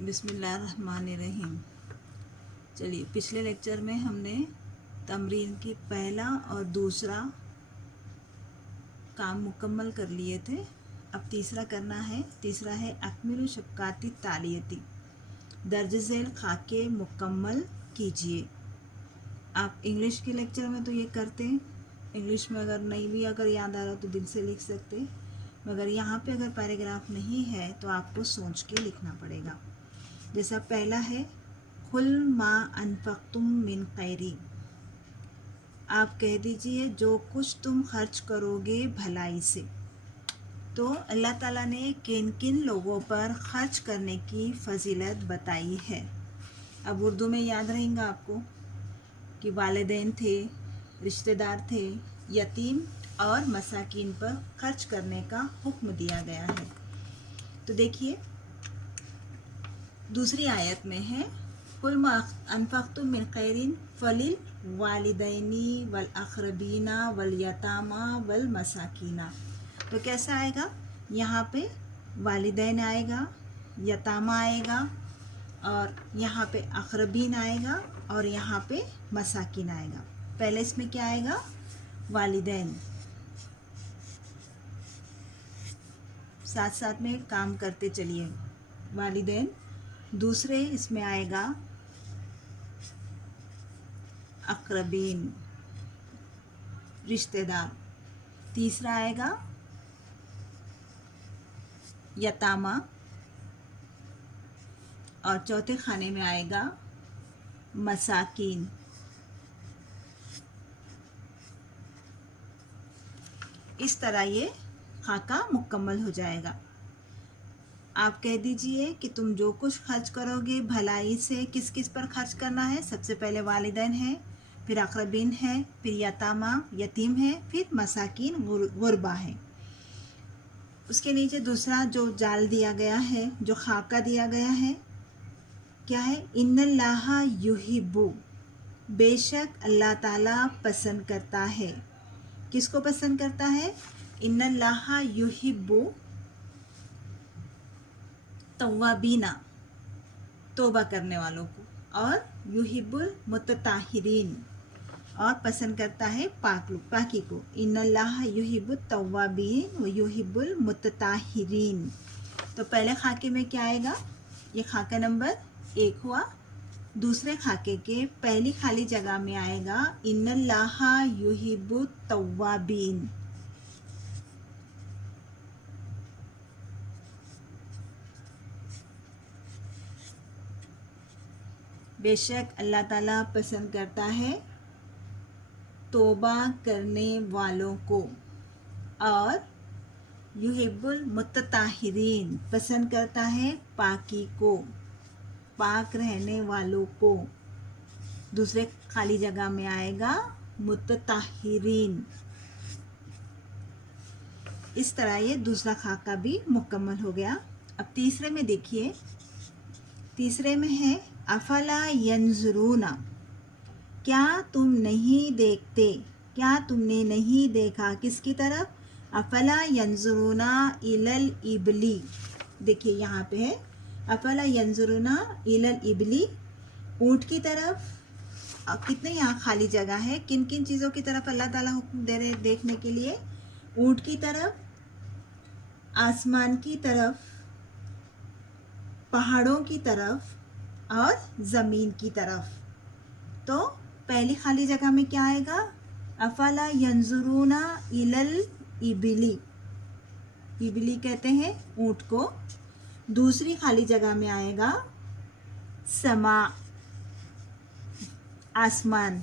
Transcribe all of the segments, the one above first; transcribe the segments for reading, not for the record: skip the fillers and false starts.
بسم اللہ الرحمن الرحیم۔ چلیے پچھلے لیکچر میں ہم نے تمرین کی پہلا اور دوسرا کام مکمل کر لیے تھے۔ اب تیسرا کرنا ہے۔ تیسرا ہے اکمل شبکاتی تالیتی، درج ذیل خاکے مکمل کیجیے۔ آپ انگلش کے لیکچر میں تو یہ کرتے ہیں، انگلش میں اگر نہیں بھی اگر یاد آ رہا تو دل سے لکھ سکتے، مگر یہاں پہ اگر پیراگراف نہیں ہے تو آپ کو سوچ کے لکھنا پڑے گا۔ جیسا پہلا ہے کل ما انفقتم من خیری، آپ کہہ دیجئے جو کچھ تم خرچ کرو گے بھلائی سے۔ تو اللہ تعالیٰ نے کن کن لوگوں پر خرچ کرنے کی فضیلت بتائی ہے۔ اب اردو میں یاد رہیں گا آپ کو کہ والدین تھے، رشتہ دار تھے، یتیم اور مساکین پر خرچ کرنے کا حکم دیا گیا ہے۔ تو دیکھیے دوسری آیت میں ہے قُلْ مَا أَنفَقْتُم مِّن خَيْرٍ فَلِلْوَالِدَيْنِ وَالْأَقْرَبِينَ وَالْيَتَامَى وَالْمَسَاكِينَ۔ تو کیسا آئے گا؟ یہاں پہ والدین آئے گا، یتامہ آئے گا، اور یہاں پہ اقربین آئے گا، اور یہاں پہ مساکین آئے گا۔ پہلے اس میں کیا آئے گا؟ والدین۔ ساتھ ساتھ میں کام کرتے چلیے، والدین۔ دوسرے اس میں آئے گا اقربین، رشتہ دار۔ تیسرا آئے گا یتامہ، اور چوتھے خانے میں آئے گا مساکین۔ اس طرح یہ خاکہ مکمل ہو جائے گا۔ آپ کہہ دیجئے کہ تم جو کچھ خرچ کرو گے بھلائی سے، کس کس پر خرچ کرنا ہے؟ سب سے پہلے والدین ہیں، پھر اقربین ہے، پھر یتامہ یتیم ہے، پھر مساکین غربا ہے۔ اس کے نیچے دوسرا جو جال دیا گیا ہے، جو خاکہ دیا گیا ہے، کیا ہے؟ ان اللہ یحب، بے شک اللہ تعالیٰ پسند کرتا ہے۔ کس کو پسند کرتا ہے؟ ان اللہ یحب توابین، توبہ کرنے والوں کو، اور یحب المتطہرین، اور پسند کرتا ہے پاکی کو۔ ان اللہ یحب التوابین و یحب المتطہرین۔ تو پہلے خاکے میں کیا آئے گا؟ یہ خاکہ نمبر 1 ہوا۔ دوسرے خاکے کے پہلی خالی جگہ میں آئے گا ان اللہ یحب التوابین۔ بے شک اللہ تعالیٰ پسند کرتا ہے توبہ کرنے والوں کو، اور یحب المتطہرین، پسند کرتا ہے پاکی کو، پاک رہنے والوں کو۔ دوسرے خالی جگہ میں آئے گا متطہرین۔ اس طرح یہ دوسرا خاکہ بھی مکمل ہو گیا۔ اب تیسرے میں دیکھیے، تیسرے میں ہے افلا ینظرون، کیا تم نہیں دیکھتے، کیا تم نے نہیں دیکھا کس کی طرف؟ افلا ینظرون الی الابل۔ دیکھیے یہاں پہ ہے افلا ینظرون الی الابل، اونٹ کی طرف۔ کتنے یہاں خالی جگہ ہے؟ کن کن چیزوں کی طرف اللہ تعالیٰ حکم دے رہے دیکھنے کے لیے؟ اونٹ کی طرف، آسمان کی طرف، پہاڑوں کی طرف، اور زمین کی طرف۔ تو پہلی خالی جگہ میں کیا آئے گا؟ افلا ینظرون الی الابل، ابلی کہتے ہیں اونٹ کو۔ دوسری خالی جگہ میں آئے گا سما، آسمان۔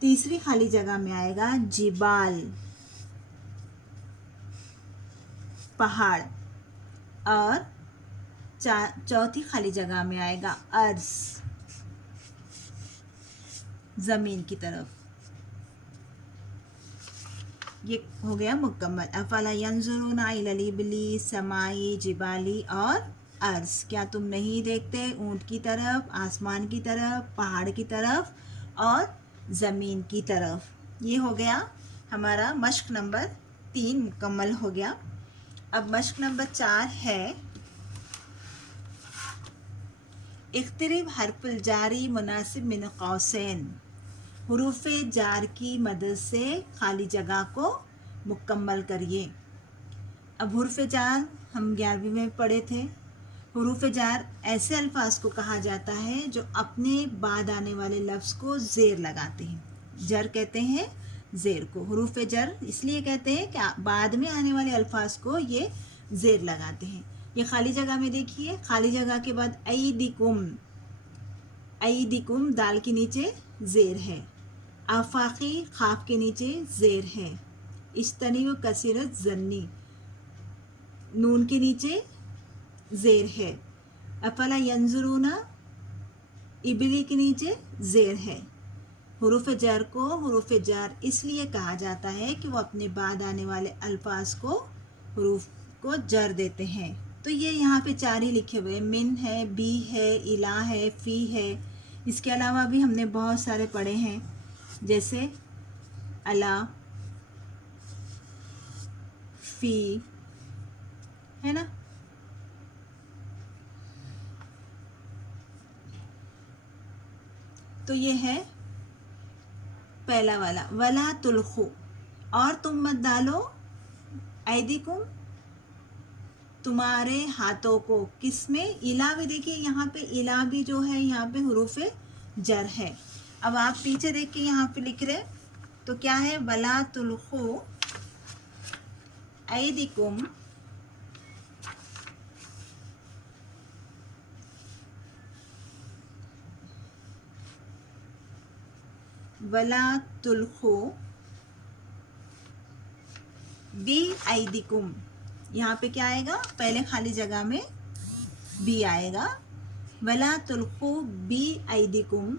تیسری خالی جگہ میں آئے گا جبال، پہاڑ، اور چوتھی خالی جگہ میں آئے گا ارض، زمین کی طرف۔ یہ ہو گیا مکمل۔ افلا ینظرون الی الابل، سمائی، جبالی، اور ارض۔ کیا تم نہیں دیکھتے اونٹ کی طرف، آسمان کی طرف، پہاڑ کی طرف، اور زمین کی طرف۔ یہ ہو گیا ہمارا مشق نمبر 3 مکمل ہو گیا۔ اب مشق نمبر 4 ہے इख्तिरिब हर्फुल जारी मुनासिब मिन कौसैन, हुरूफ जार की मदद से खाली जगह को मुकम्मल करिए। अब हुरूफ जार हम 11वीं में पढ़े थे। हुरूफ जार ऐसे अल्फाज को कहा जाता है जो अपने बाद आने वाले लफ्ज़ को ज़ेर लगाते हैं। जर कहते हैं ज़ेर को, हुरूफ जर इसलिए कहते हैं कि बाद में आने वाले अल्फाज को ये ज़ेर लगाते हैं। ये खाली जगह में देखिए, खाली जगह के बाद ऐदिकुम, ऐदिकुम दाल के नीचे ज़ेर है, आफाकी खाफ के नीचे ज़ेर है, इज्तनिबु कसीरत ज़न्नी नून के नीचे ज़ेर है, अफला यंजुरूना इबली के नीचे ज़ेर है। हुरूफ जर को हुरूफ जर इसलिए कहा जाता है कि वो अपने बाद आने वाले अल्फाज को हुरूफ को जर देते हैं। तो ये यहाँ पे 4 ही लिखे हुए, मिन है, बी है, इला है, फ़ी है। इसके अलावा भी हमने बहुत सारे पढ़े हैं, जैसे अला, फ़ी, है ना। तो ये है पहला वाला, वला तुल्खु, और तुम मत डालो, ऐदिकुम तुम्हारे हाथों को, किसमें, इला भी देखिए यहाँ पे इला भी जो है यहाँ पे हुरूफ जर है। अब आप पीछे देख के यहाँ पे लिख रहे तो क्या है, वला तुल्खु ऐदिकुम वला तुल्खु बी ऐदिकुम। यहाँ पे क्या आएगा, पहले खाली जगह में बी आएगा, वला तुल्खु बी ऐदिकुम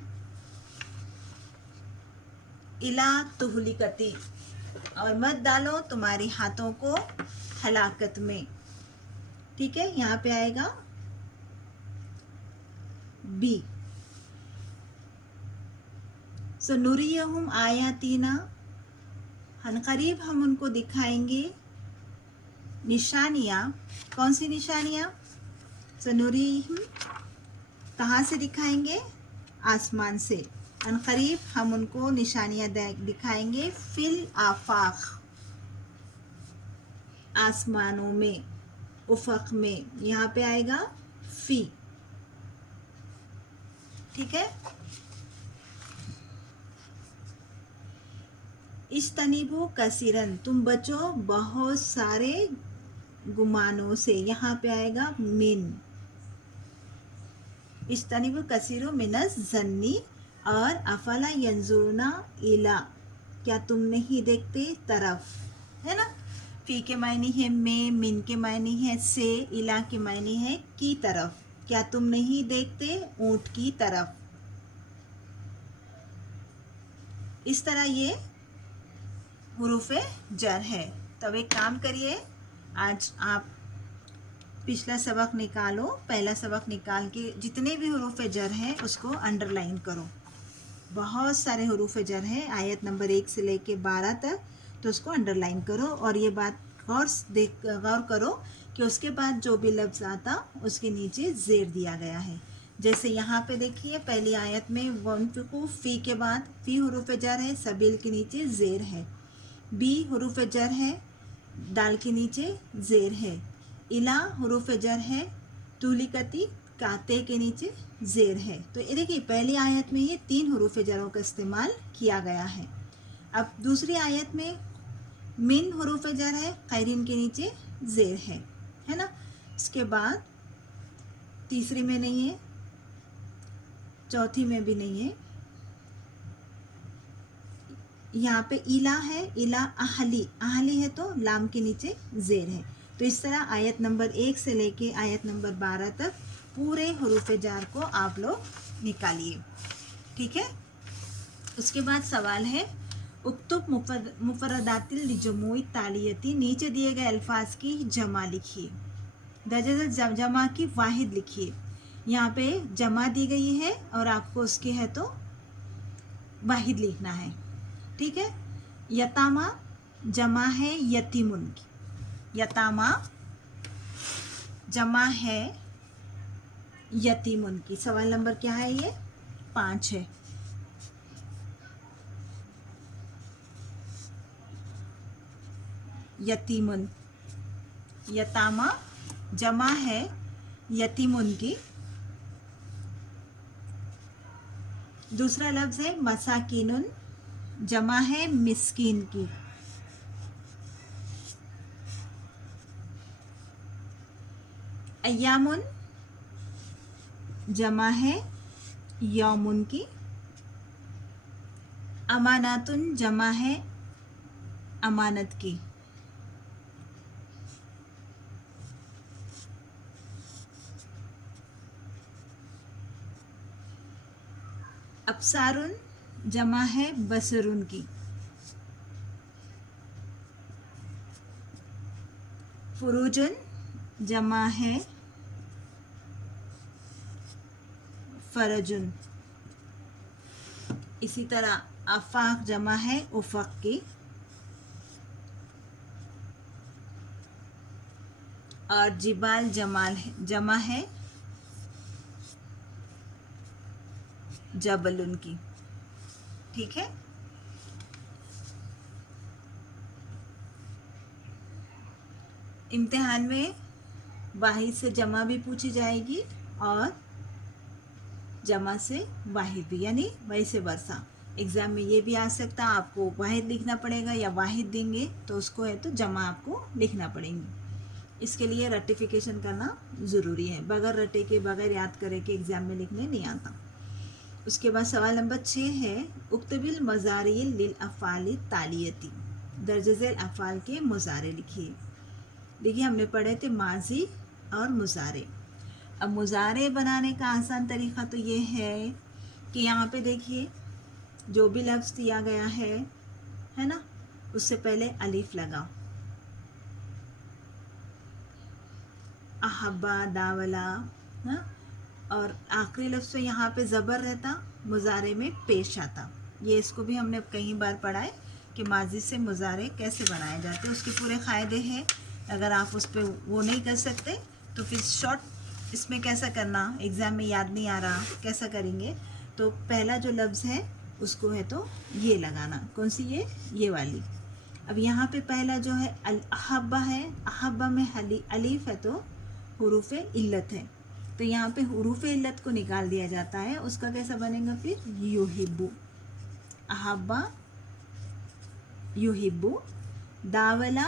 इला तुहलिकती, और मत डालो तुम्हारे हाथों को हलाकत में। ठीक है, यहाँ पे आएगा बी। सो नुरियहुम आयातीना, अनकरीब हम उनको दिखाएंगे निशानियाँ। कौन सी निशानियाँ, सो नुरियहुम कहाँ से दिखाएंगे, आसमान से, अनकरीब हम उनको निशानियाँ दिखाएंगे, फिल आफाक आसमानों में, उफक में, यहाँ पे आएगा फी। ठीक है, इज्तनिबु कसीरन तुम बचो बहुत सारे गुमानों से, यहाँ पे आएगा मिन, इज्तनिबु कसीरो मिनस जन्नी, और अफला यंजुरुना इला क्या तुम नहीं देखते तरफ, है ना। फी के मायने है में, मिन के मायने है से, इला के मायने है की तरफ, क्या तुम नहीं देखते ऊंट की तरफ। इस तरह ये हुरूफे जर है। तब एक काम करिए, आज आप पिछला सबक निकालो, पहला सबक निकाल के जितने भी हुरूफे जर हैं उसको अंडरलाइन करो। बहुत सारे हुरूफे जर हैं, आयत नंबर 1 से लेके 12 तक, तो उसको अंडरलाइन करो। और ये बात गौर करो कि उसके बाद जो भी लफ्ज़ आता उसके नीचे ज़ेर दिया गया है। जैसे यहाँ पे देखिए पहली आयत में वनफिकू, फ़ी के बाद फ़ी हुरूफे जर है, सबील के नीचे ज़ेर है, बी हुरूफ जर है, दाल के नीचे ज़ेर है, इला हुरूफ जर है, तुलिकती काते के नीचे ज़ेर है। तो ये देखिए पहली आयत में ये 3 हुरूफ जरों का इस्तेमाल किया गया है। अब दूसरी आयत में मिन हुरूफ जर है, खैरिन के नीचे ज़ेर है ना। इसके बाद तीसरी में नहीं है, चौथी में भी नहीं है, यहाँ पे इला है, इला अहली, अहली है तो लाम के नीचे ज़ेर है। तो इस तरह आयत नंबर 1 से लेके आयत नंबर 12 तक पूरे हुरूफ जार को आप लोग निकालिए। ठीक है, उसके बाद सवाल है उक्तुब मुफरदातिल जमुई तालियती, नीचे दिए गए अल्फाज की जमा लिखिए। दर्जा जमा की वाहिद लिखिए। यहाँ पे जमा दी गई है और आपको उसके है तो वाहिद लिखना है। ठीक है, यतामा जमा है यतीमुन की, यतामा जमा है यतीमुन की। सवाल नंबर क्या है? ये 5 है। यतीमुन, यतामा जमा है यतीमुन की। दूसरा लफ्ज़ है मसाकिनुन, जमा है मिस्कीन की। अय्यामुन, जमा है यौमुन की। अमानातुन, जमा है अमानत की। अब्सारुन, जमा है बसरुन की। फुरूजुन, जमा है फरजुन। इसी तरह आफाक जमा है उफक की। और जिबाल जमा है जबलुन की। ठीक है। इम्तिहान में वाहिद से जमा भी पूछी जाएगी और जमा से वाहिद भी, यानी वैसे वर्षा। एग्ज़ाम में ये भी आ सकता है, आपको वाहिद लिखना पड़ेगा या वाहिद देंगे तो उसको है तो जमा आपको लिखना पड़ेंगी। इसके लिए रटिफिकेशन करना ज़रूरी है, बगैर रटे के बगैर याद करे के एग्ज़ाम में लिखने नहीं आता। उसके बाद सवाल नंबर 6 है उक्तबिल मज़ारिल लिल अफ़ाल तालियती। दर्ज झेल अफ़ाल के मुज़ारे लिखिए। देखिए हमने पढ़े थे माजी और मुज़ारे। अब मुज़ारे बनाने का आसान तरीक़ा तो ये है कि यहाँ पे देखिए जो भी लफ्ज़ दिया गया है ना, उससे पहले अलिफ लगाओ। अहब्बा, दावला, हाँ, और आखिरी लफ्ज़ तो यहाँ पे ज़बर रहता, मुज़ारे में पेश आता। ये इसको भी हमने कई बार पढ़ा है कि माजी से मुज़ारे कैसे बनाए जाते हैं, उसके पूरे क़ायदे हैं। अगर आप उस पर वो नहीं कर सकते तो फिर शॉर्ट इसमें कैसा करना, एग्ज़ाम में याद नहीं आ रहा कैसा करेंगे, तो पहला जो लफ्ज़ है उसको है तो ये लगाना। कौन सी? ये वाली। अब यहाँ पे पहला जो है अहब्बा है, अहब्बा में अलीफ है तो हुरूफ़ इल्लत है, तो यहाँ पे हुरूफ़ इल्लत को निकाल दिया जाता है। उसका कैसा बनेगा फिर? युहिब्बु। अहब्बा युहिब्बु, दावला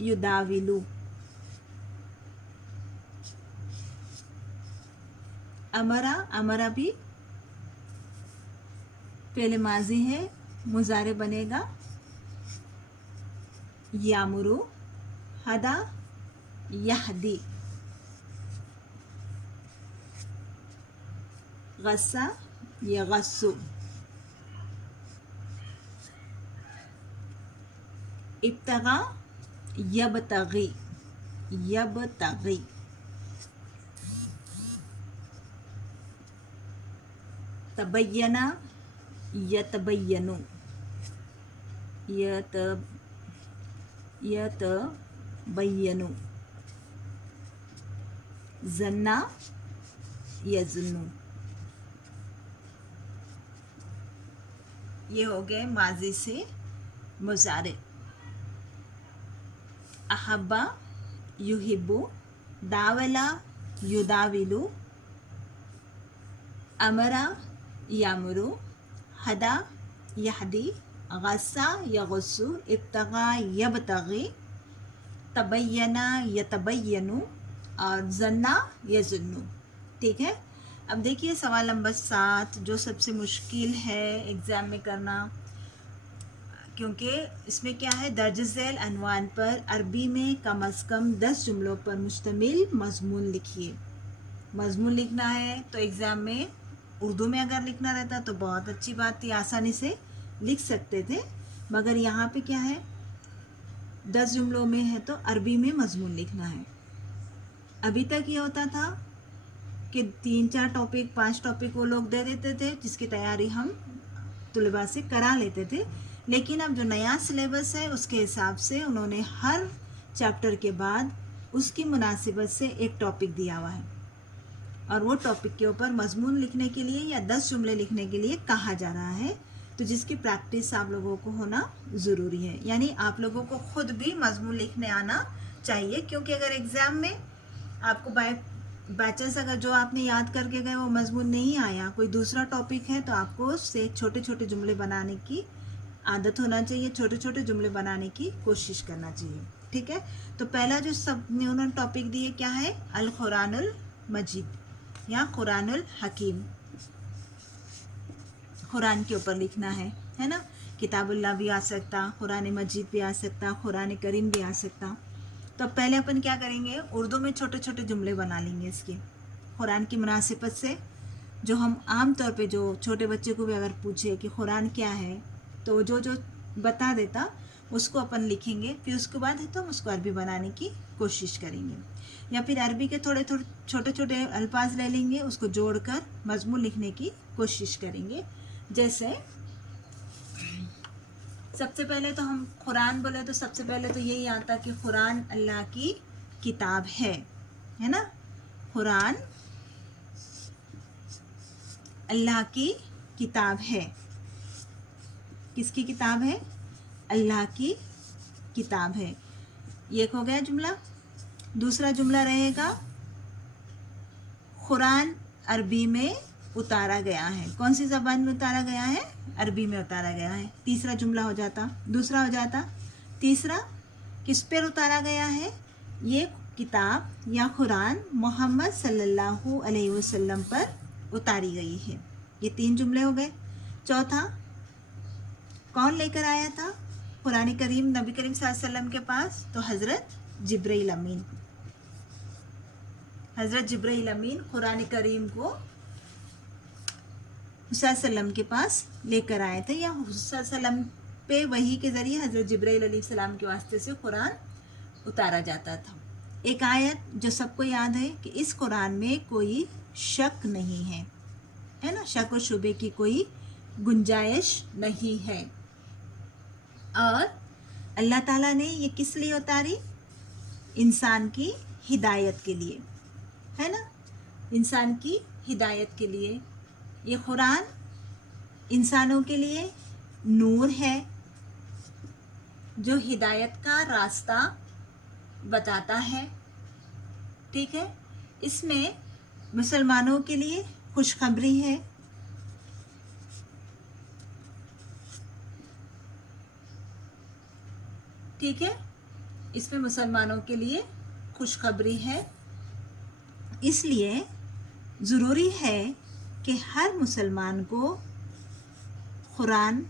युदाविलु, अमरा, अमरा भी पहले माजी है, मुज़ारे बनेगा यामुरु। हदा यहदी, गस्सा यगस्सु, इब्तगा यबतगी, यबतगी, तबय्यना यतबय्यनु, यतबय्यनु, ज़न्ना यज़ुन्नु। ये हो गए माजी से मुज़ारे। अहब्बा युहिब्बु, दावला युदाविलु, अमरा यामुरु, हदा यहदी, गस्सा यगस्सु, इब्तगा यबतगी, तबय्यना यतबय्यनु और ज़न्ना यज़ुन्नु। ठीक है। अब देखिए सवाल नंबर 7 जो सबसे मुश्किल है एग्ज़ाम में करना, क्योंकि इसमें क्या है, दर्ज झेल अनवान पर अरबी में कम अज़ कम 10 जुमलों पर मुश्तमिल मज़मून लिखिए। मज़मून लिखना है तो एग्ज़ाम में उर्दू में अगर लिखना रहता तो बहुत अच्छी बात थी, आसानी से लिख सकते थे, मगर यहाँ पे क्या है 10 जुमलों में है तो अरबी में मज़मून लिखना है। अभी तक ये होता था कि 3-4 टॉपिक 5 टॉपिक वो लोग दे देते थे जिसकी तैयारी हम तुलबा से करा लेते थे, लेकिन अब जो नया सिलेबस है उसके हिसाब से उन्होंने हर चैप्टर के बाद उसकी मुनासिबत से एक टॉपिक दिया हुआ है। और वो टॉपिक के ऊपर मजमून लिखने के लिए या 10 जुमले लिखने के लिए कहा जा रहा है, तो जिसकी प्रैक्टिस आप लोगों को होना ज़रूरी है। यानी आप लोगों को खुद भी मजमून लिखने आना चाहिए, क्योंकि अगर एग्ज़ाम में आपको बैचेस अगर जो आपने याद करके गए वो मजमून नहीं आया, कोई दूसरा टॉपिक है, तो आपको उससे छोटे छोटे जुमले बनाने की आदत होना चाहिए, छोटे छोटे जुमले बनाने की कोशिश करना चाहिए। ठीक है, तो पहला जो सब ने उन्होंने टॉपिक दिए क्या है, अल कुरानुल मजीद या कुरानुल हकीम, कुरान के ऊपर लिखना है ना। किताबुल्लाह भी आ सकता, कुरान मजीद भी आ सकता, कुरान करीम भी आ सकता। तो पहले अपन क्या करेंगे, उर्दू में छोटे छोटे जुमले बना लेंगे इसके कुरान की मुनासिबत से। जो हम आम तौर पे जो छोटे बच्चे को भी अगर पूछे कि कुरान क्या है, तो जो जो बता देता उसको अपन लिखेंगे, फिर उसके बाद है तो हम उसको अरबी बनाने की कोशिश करेंगे, या फिर अरबी के थोड़े थोड़े छोटे छोटे अल्फाज ले लेंगे, उसको जोड़कर मजमून लिखने की कोशिश करेंगे। जैसे सबसे पहले तो हम कुरान बोले तो सबसे पहले तो यही आता कि कुरान अल्लाह की किताब है ना। कुरान अल्लाह की किताब है। किसकी किताब है, अल्लाह की किताब है। ये हो गया जुमला। दूसरा जुमला रहेगा कुरान अरबी में उतारा गया है। कौन सी ज़बान में उतारा गया है, अरबी में उतारा गया है। तीसरा जुमला हो जाता, दूसरा हो जाता। तीसरा किस पर उतारा गया है, ये किताब या कुरान मोहम्मद सल्लल्लाहु अलैहि वसल्लम पर उतारी गई है। ये 3 जुमले हो गए। चौथा, कौन लेकर आया था कुरान करीम नबी करीम सल्लल्लाहु अलैहि वसल्लम के पास, तो हज़रत जिब्राइल अमीन। हज़रत जिब्राइल अमीन कुरान करीम को हुस्सैन सल्लम के पास लेकर आए थे, या हुस्सैन सल्लम पे वही के ज़रिए हज़रत जिब्राइल अलैहिस्सलाम के वास्ते से कुरान उतारा जाता था। एक आयत जो सबको याद है कि इस कुरान में कोई शक नहीं है ना, शक और शुबे की कोई गुंजाइश नहीं है। और अल्लाह ताला ने ये किस लिए उतारी, इंसान की हिदायत के लिए, है ना, इंसान की हिदायत के लिए। ये कुरान इंसानों के लिए नूर है जो हिदायत का रास्ता बताता है। ठीक है, इसमें मुसलमानों के लिए खुशखबरी है। ठीक है, इसमें मुसलमानों के लिए खुशखबरी है। इसलिए ज़रूरी है कि हर मुसलमान को कुरान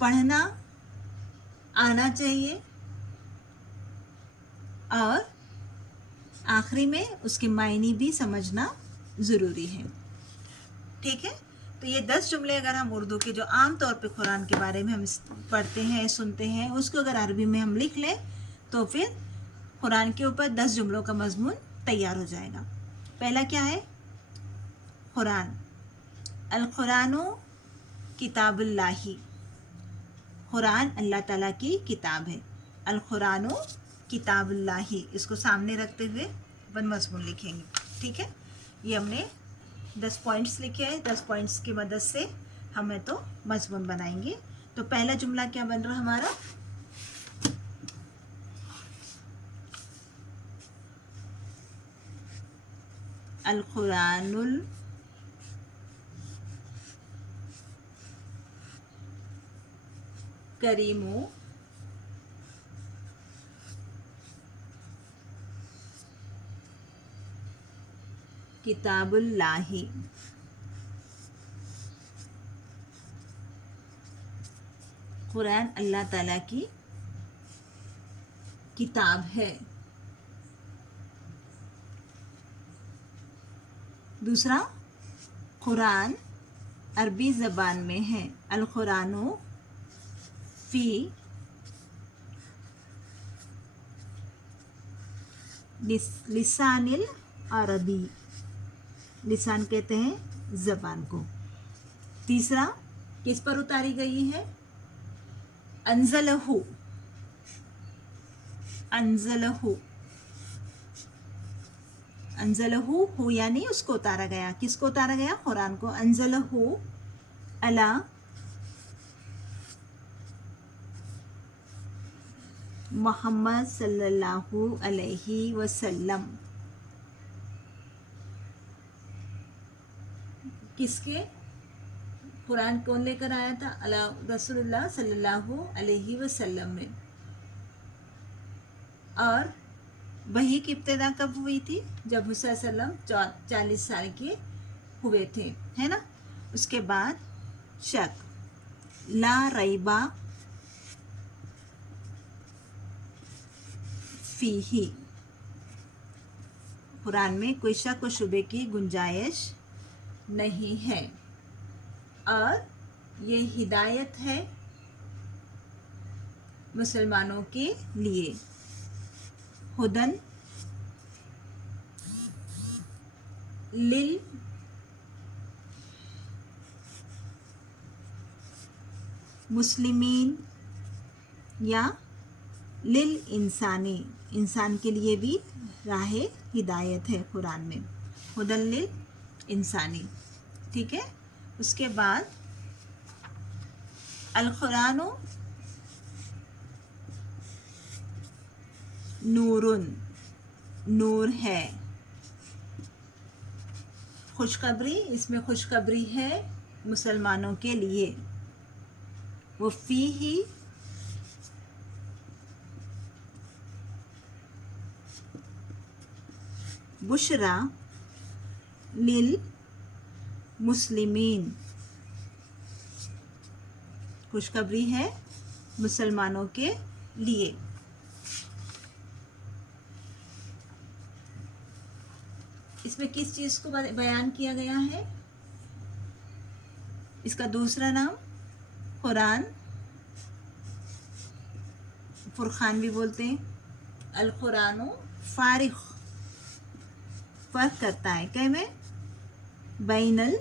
पढ़ना आना चाहिए, और आखिरी में उसके मायने भी समझना ज़रूरी है। ठीक है, तो ये 10 जुमले अगर हम उर्दू के जो आम तौर पे कुरान के बारे में हम पढ़ते हैं सुनते हैं, उसको अगर अरबी में हम लिख लें तो फिर कुरान के ऊपर 10 जुमलों का मजमून तैयार हो जाएगा। पहला क्या है, कुरान, अल कुरानु किताबुल्लाही, कुरान अल्लाह ताला की किताब है। अल कुरानु किताबुल्लाही, इसको सामने रखते हुए अपन मजमून लिखेंगे। ठीक है, ये हमने 10 पॉइंट्स लिखे हैं। 10 पॉइंट्स की मदद से हमें तो मजमून बनाएंगे। तो पहला जुमला क्या बन रहा हमारा, अल कुरानुल करीमु किताबुल्लाही। कुरान अल्लाह ताला की किताब है। दूसरा, कुरान अरबी ज़बान में है। अल कुरानु फ़ी लिसानिल अरबी, लिसान कहते हैं ज़बान को। तीसरा, किस पर उतारी गई है, अंज़लहु, अंज़लहु अंजलहू हो यानी उसको उतारा गया, किसको उतारा गया? कुरान को। अंजलहू अला मोहम्मद सल्लल्लाहु अलैहि वसल्लम। किसके? कुरान कौन लेकर आया था? अला रसूलुल्लाह सल्लल्लाहु अलैहि वसल्लम में। और वही की इब्तिदा कब हुई थी? जब हुसैन सल्लम 40 साल के हुए थे, है ना। उसके बाद शक, ला रैबा फीही, कुरान में कोई शक व शुबे की गुंजाइश नहीं है और ये हिदायत है मुसलमानों के लिए। हुदन लिल मुस्लिमीन या लिल इंसानी, इंसान के लिए भी राह हिदायत है कुरान में। हुदन लिल इंसानी, ठीक है। उसके बाद अल कुरान नूरुन, नूर है। खुशखबरी, इसमें खुशखबरी है मुसलमानों के लिए। वो फीही बुशरा लिल मुस्लिमीन, खुशखबरी है मुसलमानों के लिए। इसमें किस चीज़ को बयान किया गया है? इसका दूसरा नाम कुरान, फुरखान भी बोलते हैं। अल कुरान फारिग, फर्क करता है क्या में? बैनल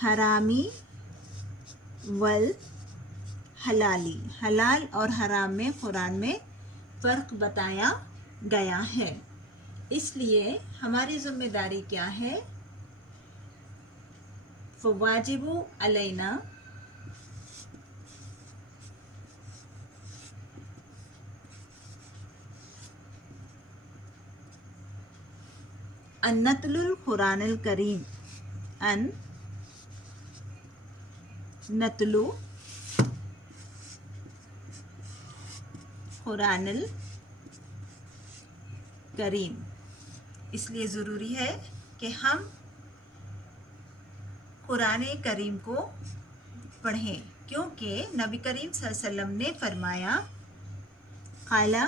हरामी वल हलाली, हलाल और हराम में कुरान में फ़र्क बताया गया है। इसलिए हमारी ज़िम्मेदारी क्या है? फ़वाजिबु अलैना अन नतलुल कुरानिल करीम, अन नतलु कुरानिल करीम। इसलिए ज़रूरी है कि हम कुरान करीम को पढ़ें, क्योंकि नबी करीम सल्लल्लाहु अलैहि वसल्लम ने फरमाया, क़ाला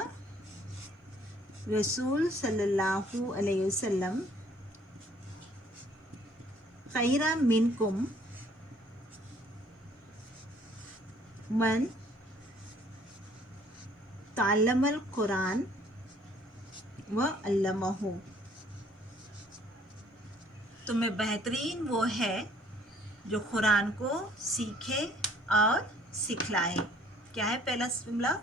रसूल सल्लल्लाहु अलैहि वसल्लम खैरा मिनकुम मन ताल्लमल कुरान व अल्लमहु, तुम्हें बेहतरीन वो है जो कुरान को सीखे और सिखलाए। क्या है पहला जुमला?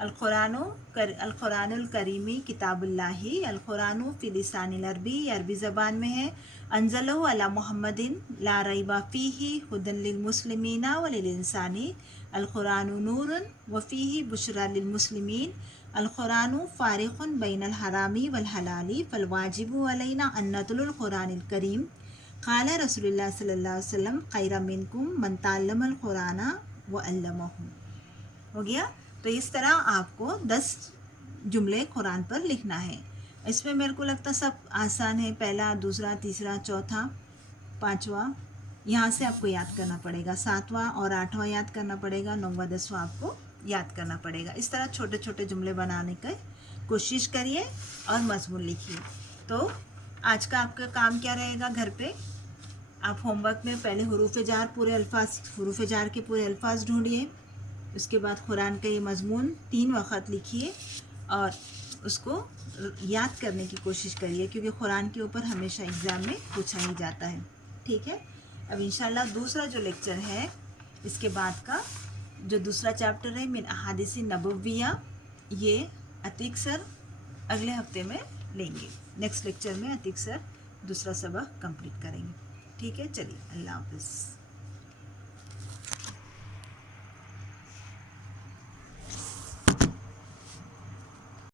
अल कुरानुल करीमी किताबुल्लाही, अल कुरानु फी लिसानिल अरबी, अरबी ज़बान में है। अंज़लहु अला मुहम्मदिन ला रैबा फीही हुदन लिल मुस्लिमीना व लिल इंसानी, अल कुरानु नूरुन व फीही बुशरा लिल मुस्लिमीन, अल कुरानु फारिकुन बैनल हरामी वल हलाली, फल वाजिबु अलैना अन नतलुल कुरानिल करीम, क़ाला रसूलुल्लाह सल्लल्लाहु अलैहि वसल्लम खैरा मिनकुम मन तअल्लमल कुराना व अल्लमहु। हो गया। तो इस तरह आपको 10 जुमले कुरान पर लिखना है। इसमें मेरे को लगता सब आसान है, पहला, दूसरा, तीसरा, चौथा, पांचवा यहाँ से आपको याद करना पड़ेगा, 7वां और 8वां याद करना पड़ेगा, 9वां 10वां आपको याद करना पड़ेगा। इस तरह छोटे छोटे जुमले बनाने की कोशिश करिए और मजमून लिखिए। तो आज का आपका काम क्या रहेगा? घर पे आप होमवर्क में पहले हुरूफ जार पूरे अल्फाज, हुरूफ जार के पूरे अल्फाज ढूंढिए। उसके बाद कुरान का ये मजमून 3 वक़्त लिखिए और उसको याद करने की कोशिश करिए, क्योंकि कुरान के ऊपर हमेशा एग्ज़ाम में पूछा ही जाता है। ठीक है। अब इंशाल्लाह दूसरा जो लेक्चर है, इसके बाद का जो दूसरा चैप्टर है मिन अहादिस नबविया, ये अतीक सर अगले हफ्ते में لیں گے. نیکسٹ لیکچر میں عتیق سر دوسرا سبق کمپلیٹ کریں گے. ٹھیک ہے, چلیے اللہ حافظ.